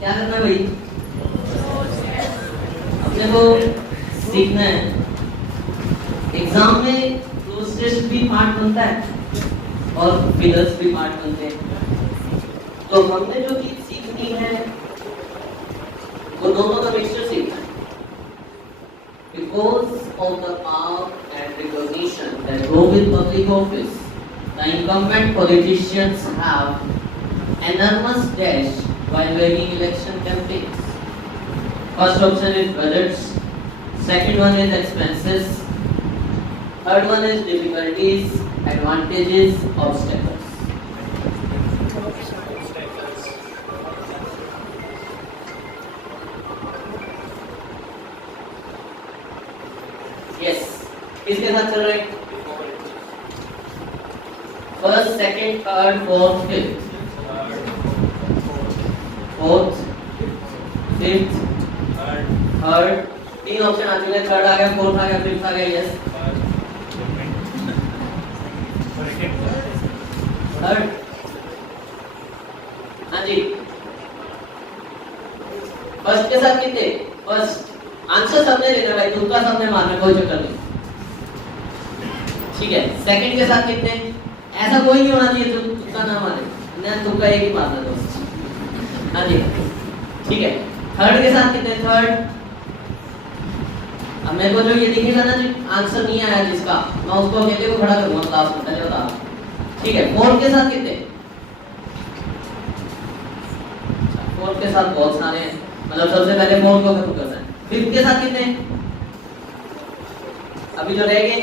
क्या करना है भाई? अपने को सीखना है। एग्जाम में क्लोज टेस्ट भी पार्ट बनता है और फिलर्स भी पार्ट बनते हैं। तो हमने जो चीज सीखनी है वो दोनों का मिक्सचर सीखना है। Because of the power and recognition that go with public office, the incumbent politicians have enormous dash while winning election campaigns. First option is budgets, second one is expenses, third one is difficulties, advantages, obstacles. Yes, किसके साथ चल रहे हैं? First, second, third, fourth, fifth. Fourth, fifth, third, तीन option आ चुके हैं। Third आ गया, fourth आ गया, फिफ्थ आ गया। Yes, third. हाँ जी, फर्स्ट के साथ कितने? फर्स्ट आंसर सबने देना भाई, तुक्का सबने मारना, कोई चक्कर नहीं। ठीक है, सेकंड के साथ कितने? ऐसा कोई नहीं होना चाहिए जो तुक्का ना मारे, ना तुक्का एक ही मारना दोस्त। हाँ जी, ठीक है। थर्ड के साथ कितने? थर्ड। अब मेरे को जो ये दिखेगा ना जो आंसर नहीं आया जिसका, मैं उसको अकेले को खड़ा करूंगा क्लास में, चलिए बता। ठीक है, फोर्थ के साथ कितने? फोर्थ के साथ बहुत सारे हैं, मतलब सबसे पहले फोर्थ को खत्म करना है। फिफ्थ के साथ कितने? अभी जो रह गए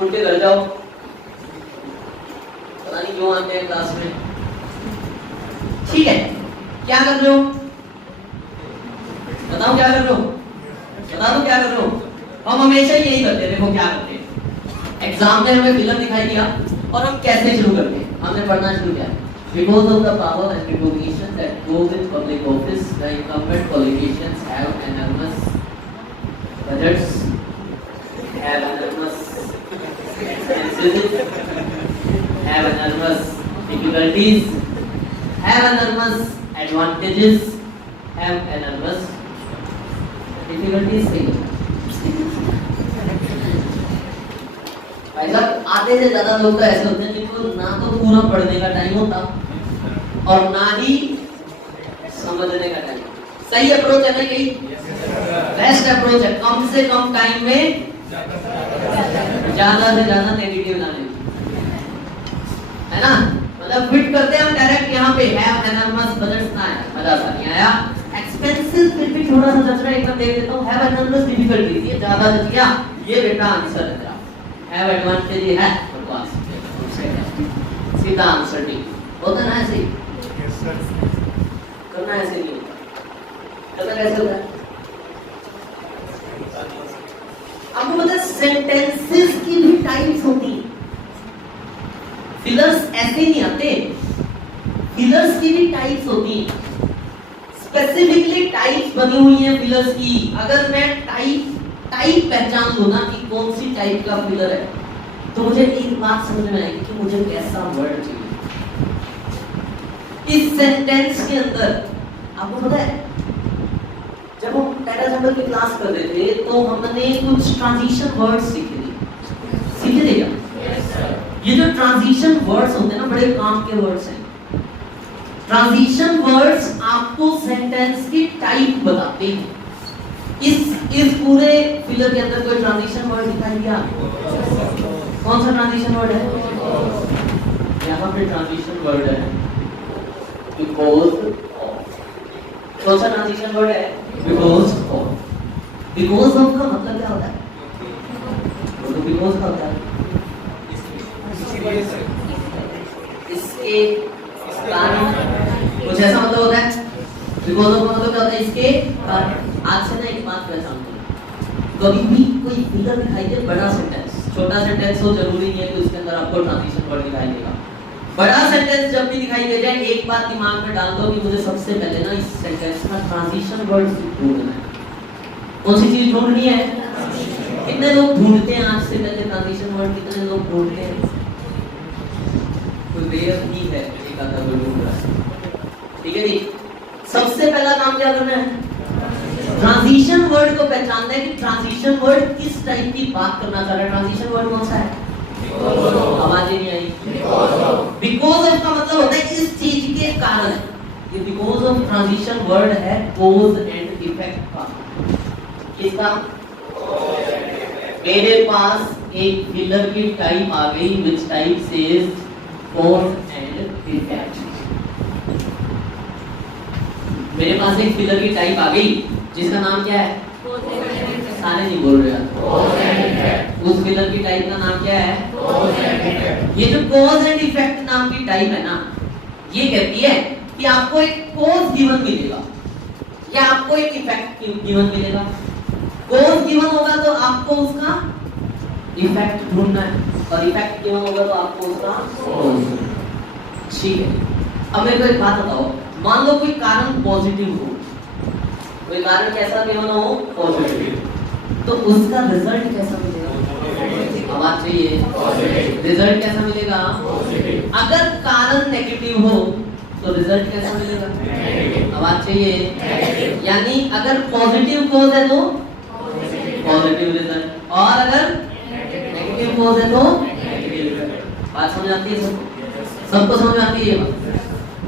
उनके घर जाओ, पता नहीं क्यों आते हैं क्लास में। ठीक है, क्या कर रहे हो? बताओ क्या कर रहे हो? बता दो क्या कर रहे हो? हम हमेशा यही करते हैं। देखो क्या करते हैं, एग्जाम में हमें फिल्म दिखाई दिया और हम कैसे शुरू करते हैं? हमने पढ़ना शुरू किया। Because of the power and recognition that go with public office, the incumbent politicians have enormous budgets, have enormous expenses, have enormous difficulties, have enormous advantages, have enormous difficulties. भाई साहब, आधे से ज्यादा लोग तो ऐसे होते हैं जिनको ना तो पूरा पढ़ने का टाइम होता और ना ही समझने का टाइम। सही अप्रोच है ना? यही बेस्ट अप्रोच है, कम से कम टाइम में ज्यादा से ज्यादा नेगेटिव लाने, है ना? मतलब फिट करते हैं हम डायरेक्ट यहाँ पे, हैव एनॉर्मस बजट्स ना है, मजा सा नहीं आया। एक्सपेंसिव फिर भी थोड़ा सा जच रहा है, एकदम देख लेता हूँ। हैव एनॉर्मस डिफिकल्टीज, ये ज्यादा जच गया, ये बेटा आंसर है। हैव एडवांटेज है, बकवास, सीधा आंसर डी होता ना। ऐसे करना, ऐसे नहीं होता। करना कैसे होता है? आपको पता है सेंटेंसेस की भी टाइप्स होती हैं। फिलर्स ऐसे नहीं आते, फिलर्स की भी टाइप्स होती हैं। स्पेसिफिकली टाइप्स बनी हुई हैं फिलर्स की। अगर मैं टाइप पहचान लूं ना कि कौन सी टाइप का फिलर है, तो मुझे एक बात समझ में आएगी कि मुझे कैसा वर्ड चाहिए इस सेंटेंस के अंदर। आपको पता है जब हम पैराग्राफ की क्लास कर रहे थे तो हमने कुछ ट्रांजिशन वर्ड्स सीखे थे क्या? ये जो ट्रांजिशन वर्ड्स होते हैं ना, बड़े काम के वर्ड्स हैं। ट्रांजिशन वर्ड्स आपको सेंटेंस की टाइप बताते हैं। इस पूरे फिलर के अंदर कोई ट्रांजिशन वर्ड दिखाई दिया? कौन सा ट्रांजिशन वर्ड है? यहाँ पे ट्रांजिशन वर्ड है बिकॉज ऑफ। कौन सा ट्रांजिशन वर्ड है? Because of. बिकॉज ऑफ का मतलब क्या होता है? तो बिकॉज का होता है इसके कारण, कुछ ऐसा मतलब होता है। बिकॉज ऑफ का मतलब क्या होता है? इसके कारण। आज से ना एक बात पहचान करो, कभी भी कोई फिगर दिखाई दे, बड़ा सेंटेंस, छोटा सेंटेंस हो, जरूरी नहीं है कि उसके अंदर आपको ट्रांजिशन वर्ड दिखाई देगा। बड़ा सेंटेंस जब भी दिखाई दे जाए, एक बात दिमाग में डाल दो कि मुझे सबसे पहले ना इस सेंटेंस का ट्रांजिशन वर्ड ढूंढना है। कौन सी चीज ढूंढनी है? कितने लोग ढूंढते हैं आज से पहले ट्रांजिशन वर्ड? कितने लोग ढूंढते हैं? कोई बेयर ही है, एक आधा ढूंढ रहा है। ठीक है जी। सबसे पहला काम क्या करना है? ट्रांजिशन वर्ड को पहचानना है कि ट्रांजिशन वर्ड किस टाइप की बात करना चाह रहा है। ट्रांजिशन वर्ड कौन सा है? आवाज नहीं आई। बिकॉज ऑफ का मतलब होता है इस चीज के कारण। ये बिकॉज ऑफ ट्रांजिशन वर्ड है कॉज एंड इफेक्ट का। किसका? मेरे पास एक फिलर की टाइप आ गई which type says cause and effect. मेरे पास एक फिलर की टाइप आ गई जिसका नाम क्या है? सारे नहीं बोल रहे। उस फिलर की टाइप का नाम क्या है? ये जो कॉज एंड इफेक्ट नाम की टाइप है ना, ये कहती है कि आपको एक कॉज गिवन मिलेगा या आपको एक इफेक्ट गिवन मिलेगा। कॉज गिवन होगा तो आपको उसका इफेक्ट ढूंढना है और इफेक्ट गिवन होगा तो आपको उसका कॉज। ठीक है, अब मेरे को एक बात बताओ, मान लो कोई कारण पॉजिटिव हो, कोई कारण कैसा गिवन हो? पॉजिटिव, तो उसका रिजल्ट कैसा मिलेगा? आवाज चाहिए। रिजल्ट कैसा मिलेगा? अगर कारण नेगेटिव हो तो रिजल्ट कैसा मिलेगा? आवाज चाहिए। यानी अगर पॉजिटिव कॉज है तो पॉजिटिव रिजल्ट, और अगर नेगेटिव कॉज है तो नेगेटिव रिजल्ट। बात समझ आती है सबको? सबको समझ आती है ये बात?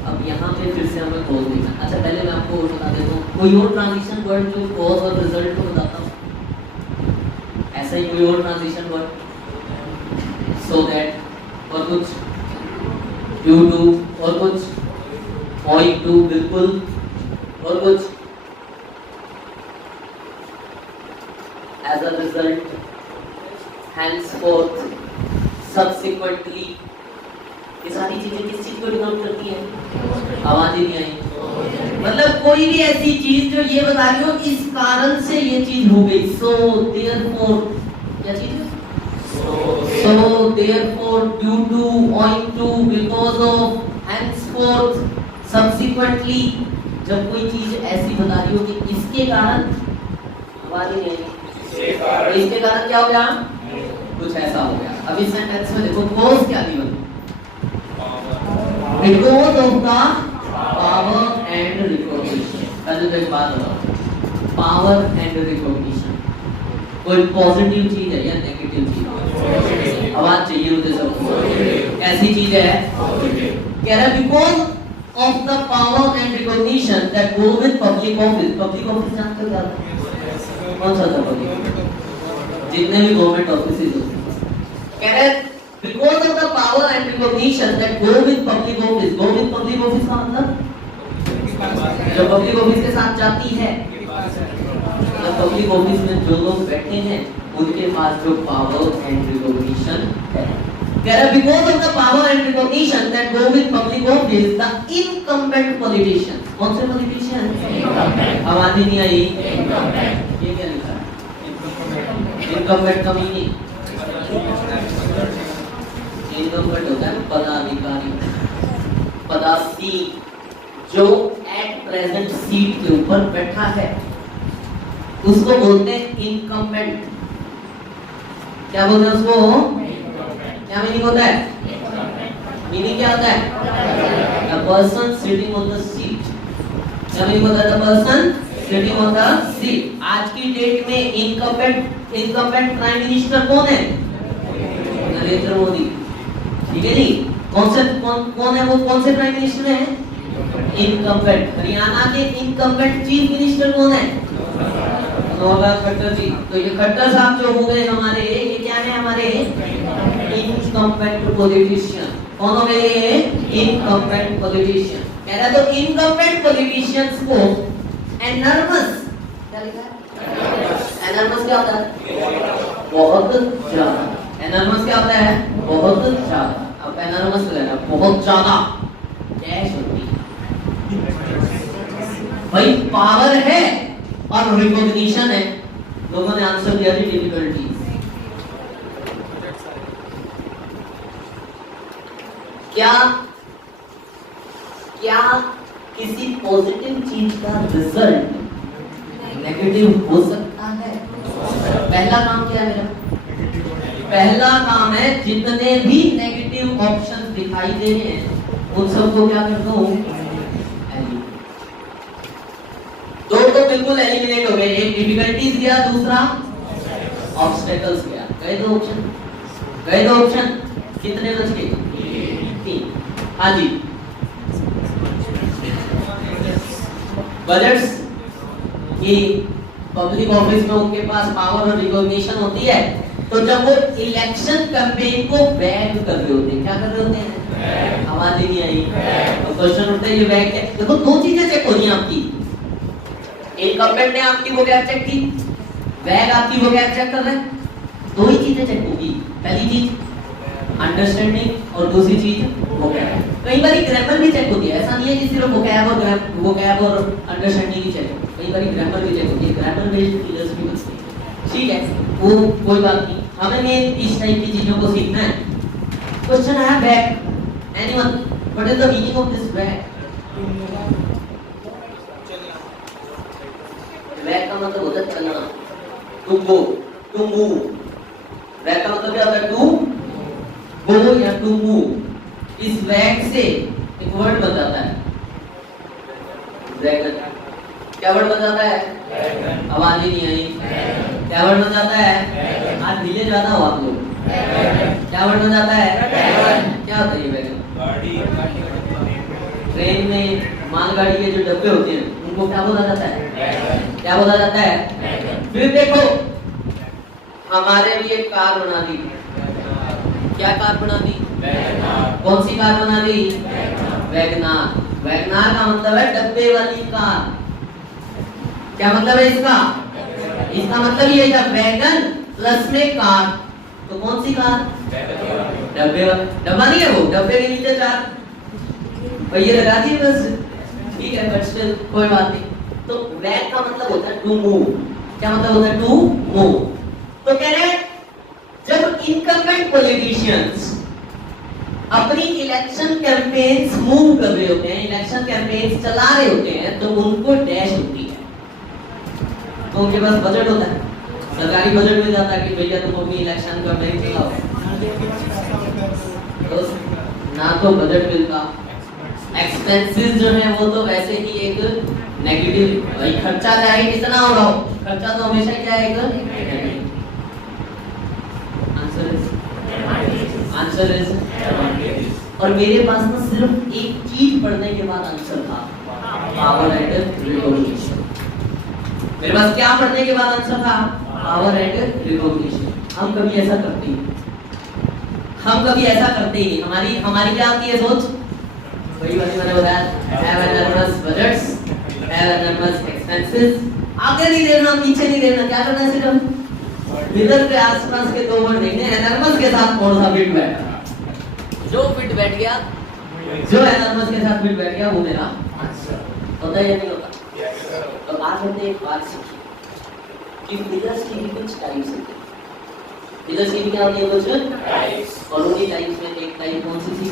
अब यहाँ पे फिर से हमें कॉज देखना। अच्छा, पहले मैं आपको बता देता हूँ कोई और ट्रांजिशन वर्ड जो कॉज और रिजल्ट को बताता हूँ। ऐसा ही कोई और ट्रांजिशन वर्ड, सो दैट, और कुछ, ड्यू टू, और कुछ, ओइंग टू, बिल्कुल, और कुछ, as a result, henceforth, subsequently। ये सारी चीजें किस चीज को डिनोट करती हैं? आवाज ही नहीं आई। मतलब कोई भी ऐसी चीज जो ये बता रही हो इस कारण से ये चीज हो गई। सो देयरफॉर, क्या चीज है? So therefore, due to, owing to, because of, henceforth, subsequently। जब कोई चीज ऐसी बता रही हो कि इसके कारण, आवाज ही नहीं आई, इसके कारण क्या हो गया? कुछ ऐसा हो गया। अब इस सेंटेंस में देखो कॉज क्या दी बनी? Because of the power and recognition। पहले तो एक बात बताओ, power and recognition कोई पॉजिटिव चीज है या नेगेटिव चीज है? आवाज चाहिए मुझे सबको। कैसी चीज है? कह रहा है because of the power and recognition that go with public office। public office जानते हो क्या होता है? कौन सा था public? जितने भी गवर्नमेंट ऑफिसेज होते हैं। कह रहा है because of the power and recognition that go with public office। go with public office का मतलब जो पब्लिक ऑफिस के साथ जाती है, तो पब्लिक ऑफिस में जो लोग बैठे हैं उनके पास जो पावर एंड रिकॉग्निशन है। कह रहा because of the power and recognition that go with public office the incumbent politician। कौन से politician? आवाज ही नहीं आई। ये क्या लिखा है? incumbent का मीनिंग इनकम्बेंट होता है पदाधिकारी, पदासी, जो एट प्रेजेंट सीट के ऊपर बैठा है उसको बोलते हैं इनकम्बेंट। क्या बोलते हैं उसको? क्या मीनिंग होता है? मीनिंग क्या होता है? The person sitting on the seat. क्या मीनिंग होता है? The person sitting on the seat. आज की डेट में इनकम्बेंट प्राइम मिनिस्टर कौन है? नरेंद्र मोदी। ठीक है जी। कौन है वो? कौन से प्राइम मिनिस्टर है? इनकम्बेंट। हरियाणा के इनकम्बेंट चीफ मिनिस्टर कौन है? मनोहर खट्टर जी। तो ये खट्टर साहब जो हो गए हमारे, ये क्या है? हमारे इनकम्बेंट पॉलिटिशियन। कौन हो गए ये? Incumbent politician. कह रहा तो इनकम्बेंट पॉलिटिशियंस को एनर्मस, क्या लिखा है? एनर्मस क्या होता है? बहुत ज्यादा। एनर्मस क्या होता है? बहुत ज्यादा। अब एनर्मस को लेना, बहुत ज्यादा कैश होती है भाई, पावर है और रिकॉग्निशन है। लोगों ने आंसर दिया थी डिफिकल्टीज। क्या किसी पॉजिटिव चीज का रिजल्ट नेगेटिव हो सकता है? पहला काम क्या है मेरा? पहला काम है जितने भी नेगेटिव ऑप्शन दिखाई दे रहे हैं उन सबको क्या करता हूँ? बिल्कुल एलिमिनेट हो गए, एक डिफिकल्टीज गया, दूसरा ऑब्स्टेकल्स गया। गए दो ऑप्शन, कितने बच गए? 3। हाँ जी, बजट्स की पब्लिक ऑफिस में उनके पास पावर और रिकॉग्निशन होती है, तो जब वो इलेक्शन कैंपेन को बैग कर रहे होते हैं, क्या कर रहे होते हैं? आवाज ही नहीं आई तो क्वेश्चन उठते हैं, ये बैग क्या? देखो दो चीजें चेक हो रही हैं आपकी, इनकम्बेंट ने आपकी वो क्या चेक की, बैग आपकी वो क्या चेक कर रहे हैं, दो ही चीजें चेक होगी। पहली चीज अंडरस्टैंडिंग और दूसरी चीज वोकैब। कई बार ग्रामर भी चेक होती है, ऐसा नहीं है कि सिर्फ वोकैब और अंडरस्टैंडिंग ही चेक हो, कई बार ग्रामर भी चेक होती है, ग्रामर बेस्ड फीचर्स भी बनते हैं। ठीक है, वो कोई बात नहीं, हमें इस टाइप की चीजों को सीखना है। क्वेश्चन है bag, anyone what is the meaning of this bag? Bag का मतलब होता है चलना, to go, to move. Bag का मतलब क्या होता है? टू गो या टू मूव। इस बैग से एक वर्ड बन जाता है ड्रैगन। क्या वर्ड बन जाता है? आवाज ही नहीं आई। क्या वर्ड बन जाता है? आज ढीले ज्यादा हो आप लोग। क्या वर्ड बन जाता है? क्या होता है ये बैग? ट्रेन में मालगाड़ी के जो डब्बे होते हैं उनको क्या बोला जाता है? क्या बोला जाता है? फिर देखो हमारे लिए कार बना दी। क्या कार बना दी? कौन सी कार बना दी? वैगनार। वैगनार का मतलब है डब्बे वाली कार। क्या मतलब है इसका? इसका मतलब ये है वैगन प्लस में कार, तो कौन सी कार? डब्बे वाला। डब्बा नहीं है वो, डब्बे के नीचे चार पहिए लगा दिए बस, ठीक है, बट स्टिल कोई बात नहीं। तो वैग का मतलब होता है टू मूव। क्या मतलब होता है? To move. तो कह रहे हैं जब इनकम्बेंट पॉलिटिशियंस अपनी इलेक्शन कैंपेन्स मूव कर रहे होते हैं, इलेक्शन कैंपेन्स चला रहे होते हैं, तो उनको डैश होती है, तो उनके पास बजट होता है, सरकारी बजट मिल जाता है कि भैया तुम अपनी इलेक्शन कैंपेन चलाओ। तो ना तो बजट मिलता, एक्सपेंसेस जो है वो तो वैसे ही एक नेगेटिव, भाई खर्चा चाहे कितना हो रहा हो, खर्चा तो हमेशा क्या है? आंसर इज और मेरे पास ना सिर्फ एक चीज पढ़ने के बाद आंसर था, पावर एंड रिकॉग्निशन। मेरे पास क्या पढ़ने के बाद आंसर था? Power and recognition. हम कभी ऐसा करते ही नहीं, हमारी क्या आती है सोच? वही वाली मैंने बताया, have enormous budgets, have enormous expenses। आगे नहीं देखना, पीछे नहीं देखना, क्या करना है? सिर्फ मिरर के आसपास के दो वर्ड देखने, एनर्मस के साथ कौन सा फिट बैठा, जो फिट बैठ गया, जो एनर्मस के साथ फिट बैठ गया वो मेरा आंसर होता है या नहीं होता? तो आज हमने एक बात सीखी कि मिरर्स की भी कुछ टाइप्स होती है। मिरर्स की क्या होती है? कुछ टाइप्स। कॉलोनी टाइप्स में एक टाइप कौन सी थी?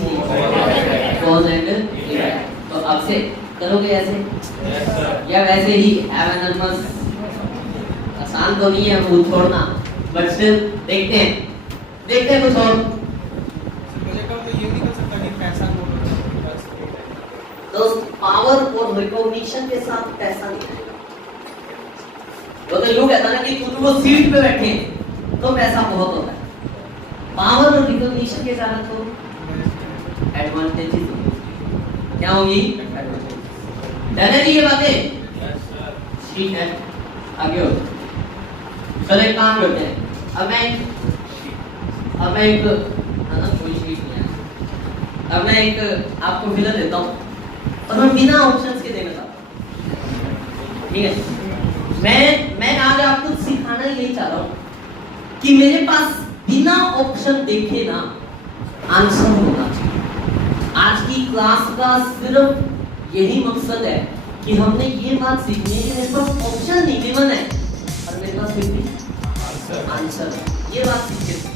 Cause and effect. तो अब से करोगे ऐसे या वैसे ही? हैव एनर्मस आसान तो नहीं है वो छोड़ना, बट स्टिल देखते हैं कुछ और। दोस्त पावर और रिकॉग्निशन के साथ पैसा नहीं आएगा। तो लोग कहता ना कि तुम वो सीट पे बैठे तो पैसा बहुत होता है, पावर और रिकॉग्निशन के कारण तो एडवांटेजेस होंगे। क्या होगी? एडवांटेज। ये बातें ठीक है, आगे हो। चलो एक काम करते हैं, अब मैं एक कोई शीट नहीं है, अब मैं एक आपको फिलर देता हूँ और मैं बिना ऑप्शंस के देना चाहता हूँ, ठीक है? मैं आज आपको सिखाना यही चाह रहा हूँ कि मेरे पास बिना ऑप्शन देखे ना आंसर होना चाहिए। आज की क्लास का सिर्फ यही मकसद है कि हमने ये बात सीखनी है कि मेरे पास ऑप्शन नहीं गिवन है और मेरे पास फिर भी आंसर है, ये बात सीख